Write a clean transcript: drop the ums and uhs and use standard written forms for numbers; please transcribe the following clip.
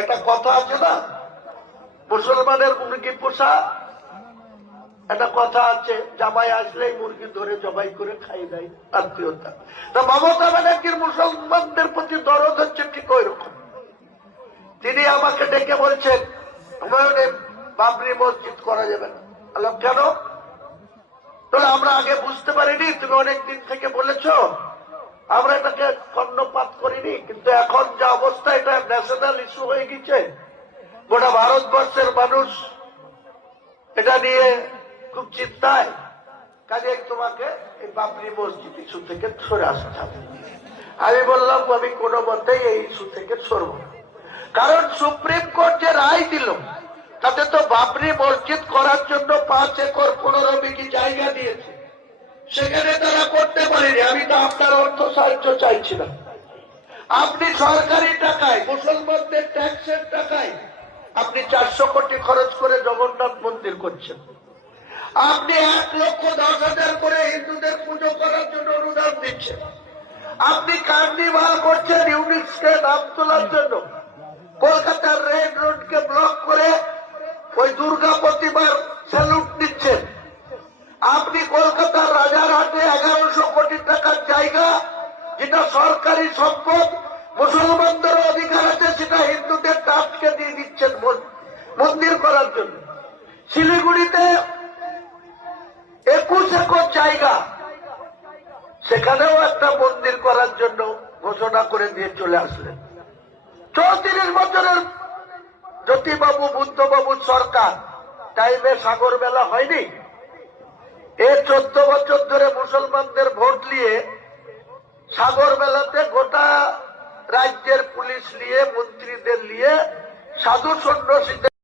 একটা কথা আছে না, মুসলমানের মুরগি পোষা, একটা কথা আছে, জামাই আসলেই মুরগি ধরে জবাই করে খাই দেয় আত্মীয়তা। তা মমতা ব্যানার্জির মুসলমানদের প্রতি দরদ হচ্ছে ঠিক ওই রকম। তিনি আমাকে ডেকে বলছেন হুমায়ুনে বাবরি মসজিদ করা যাবে না। বললাম কেন? তাহলে আমরা আগে বুঝতে পারিনি, তুমি অনেকদিন থেকে বলেছ, আমরা এটাকে কর্ণপাত করিনি, কিন্তু এখন যা অবস্থা এটা ন্যাশনাল ইস্যু হয়ে গেছে, গোটা ভারতবর্ষের মানুষ এটা নিয়ে খুব চিন্তায়, কাজে তোমাকে এই বাবরি মসজিদ ইস্যু থেকে সরে আসতে হবে। আমি বললাম আমি কোনো মতেই এই ইস্যু থেকে সরব না, কারণ সুপ্রিম কোর্ট যে রায় দিল তাতে তো বাবরি মসজিদ করার জন্য 5 একর 15 বিঘি জায়গা দিয়েছে, সেখানে তারা করতে পারেনি। আমি তো আপনার অর্থ সাহায্য চাইছিলাম। আপনি সরকারি টাকায়, মুসলমানদের ট্যাক্সের টাকায় আপনি 400 কোটি খরচ করে জগন্নাথ মন্দির করছেন। আপনি 1,10,000 করে হিন্দুদের পুজো করার জন্য অনুদান দিচ্ছেন। আপনি কার্নিভাল করছেন ইউনিটকে নাম তোলার জন্য। কলকাতার রেড রোডকে ব্লক করে ওই দুর্গা প্রতিমার স্যালুট দিচ্ছেন। আপনি কলকাতার রাজারহাটে 1100 কোটি টাকার জায়গা, যেটা সরকারি সম্পদ, মুসলমানদের অধিকার আছে, সেটা হিন্দুদের ট্রাস্টকে দিয়ে দিচ্ছেন মন্দির করার জন্য। শিলিগুড়িতে 21 একর জায়গা, সেখানেও একটা মন্দির করার জন্য ঘোষণা করে দিয়ে চলে আসলেন। 34 বছরের জ্যোতিবাবু বুদ্ধবাবুর সরকার টাইমে সাগর মেলা হয়নি। 14 বছর ধরে মুসলমানদের ভোট নিয়ে সাগর মেলাতে গোটা রাজ্যের পুলিশ নিয়ে, মন্ত্রীদের নিয়ে, সাধু সন্ন্যাসীদের